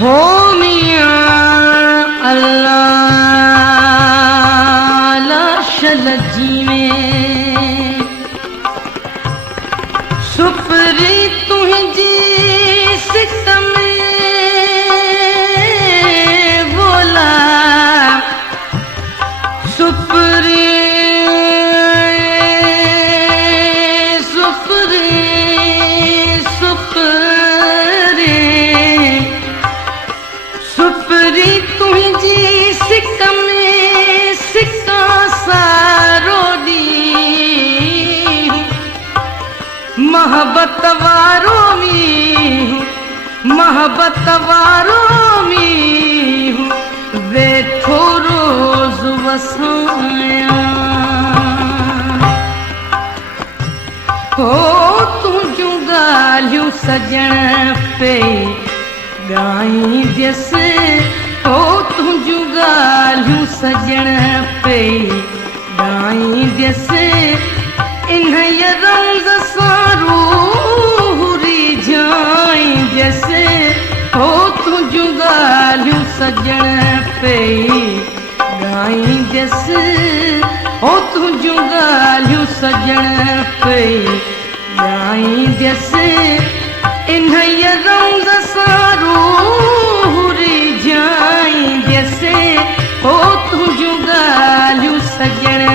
हो मियां अल्लाह लाशल जीवे सुपरी तुझी सिकम बोला सुपरी सुपरी तुझी सिकम सिक्का सारो दी मोहब्बत वारो मी वेठो रोज वसाया हो तुझू गालियूं सजण पे गाई जैसे हो तुझू गालियूं सजण पे गाई जैसे इन रंग सारू जाई जैसे हो तुझू गालियूं सजण पे गाई जैसे हो तुझू गालियूं सजण पे गाई जैसे इन रंग सारू जाई जैसे हो तुझू गालियूं सजण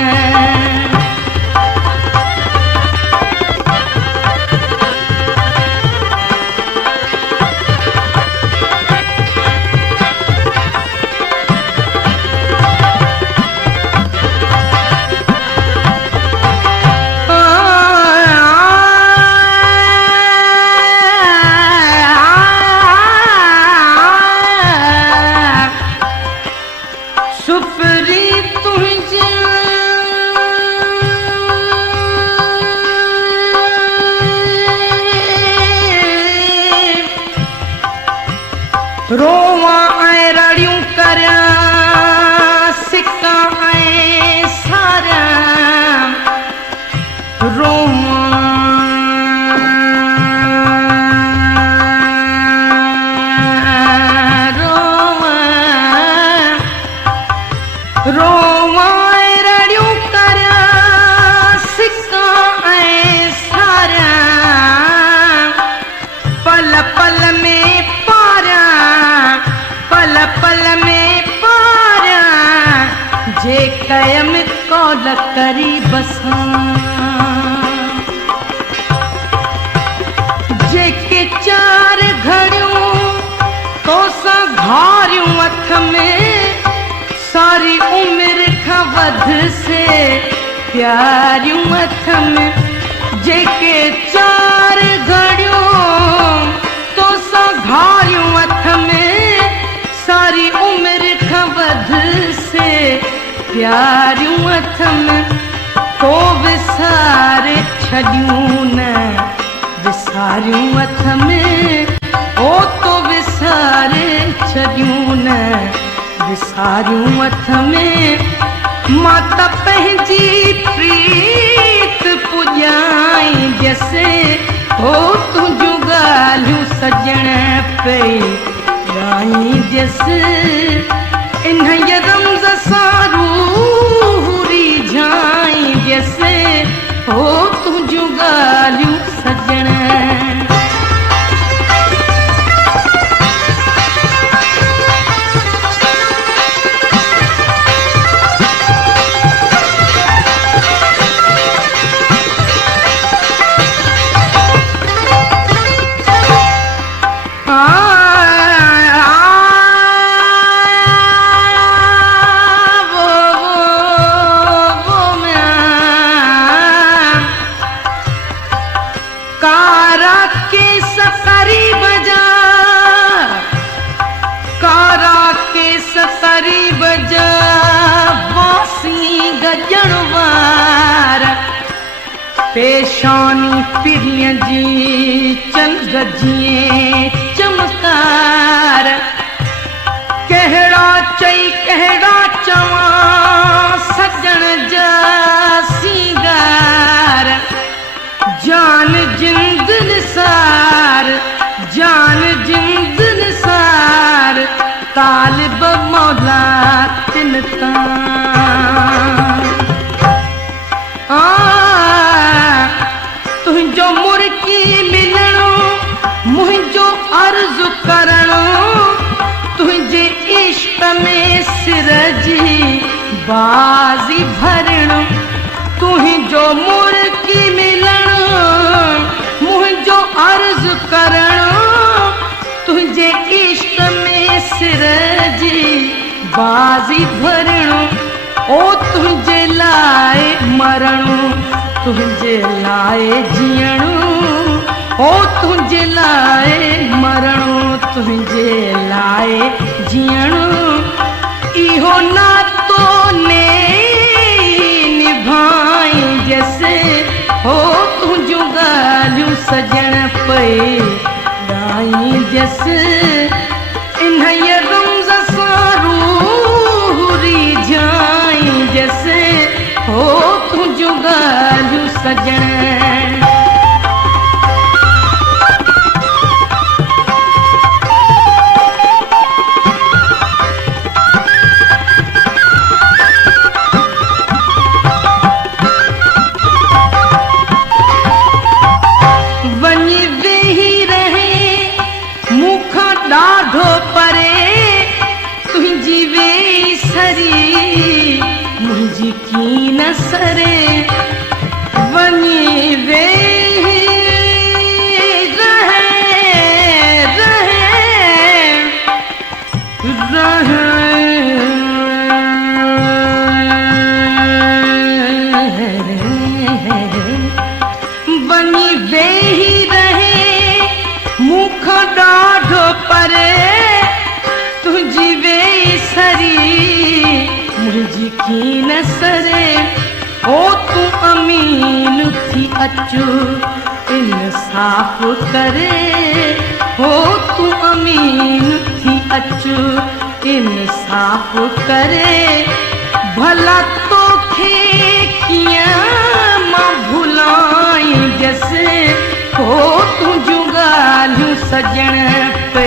सुपरी तुझे रोवा ऐं रड़ियूं करिया सिक्का ऐं सारा रोवा रोवा रड़ियूं करिया सिक्का ऐं सारा पल पल में पारिया पल पल में पारिया जे कयम कौल करी बसां जेके चार घड़ियूं तोसां घारियूं हथ में सारी उम्र का वध से प्यारियूं हथ में जेके चार घड़ियूं तो सा घारियूं हथ में सारी उम्र का वध से प्यारियूं हथ में तो विसारे छड़ियूं न विसारियूं हथ में ओ तो विसारे छड़ियूं न विसारियूं हथ में माता पंहिंजी प्रीत पुॼाई जैसे हो तुझू गालियूं सजण पे गाई जैसे इन रंग सारू जाई जैसे हो तुझू गालियूं सजण पेशानी पिरिय जी चंद जी चमकार कहड़ा चई कहड़ा चवा सजण जा सिंगार जिंद निसार जान जिंद निसार तालिब मौला तिन तुझो मुर्की मिलणो मुझो अर्ज करणो तुझे इश्क में सिर जी बाजी भरणो तुझो मुर्की मिलणो मुझो अर्ज करणो तुझे इश्क में सिर जी बाजी भरणो ओ तुझे लाए मरणो तुझे लाए जियणो ओ तुझे लाए मरणो तुझे लाए जियणो इहो नातो ने निभाई जैसे हो तुझो गालियूं सजण पे गाई जैसे इन्हय रमज़ सां रूह रिझाई जैसे हो तुझो गालियूं सजण ॾाढो परे तुंहिंजी वेई सरी मुंहिंजी कीन सरे वञी वेही वञी वेही रहे मूंखां ॾाढो परे तुंहिंजी वेई सरी मुंहिंजी कीन सरे ओ तूं अमीन थी अचु इंसाफ़ करे हो तूं अमीन थी अचु इंसाफ़ करे भला तोखे कीअं मां भुलाईं जैसे हो तुझियूं ॻाल्हियूं सजण पे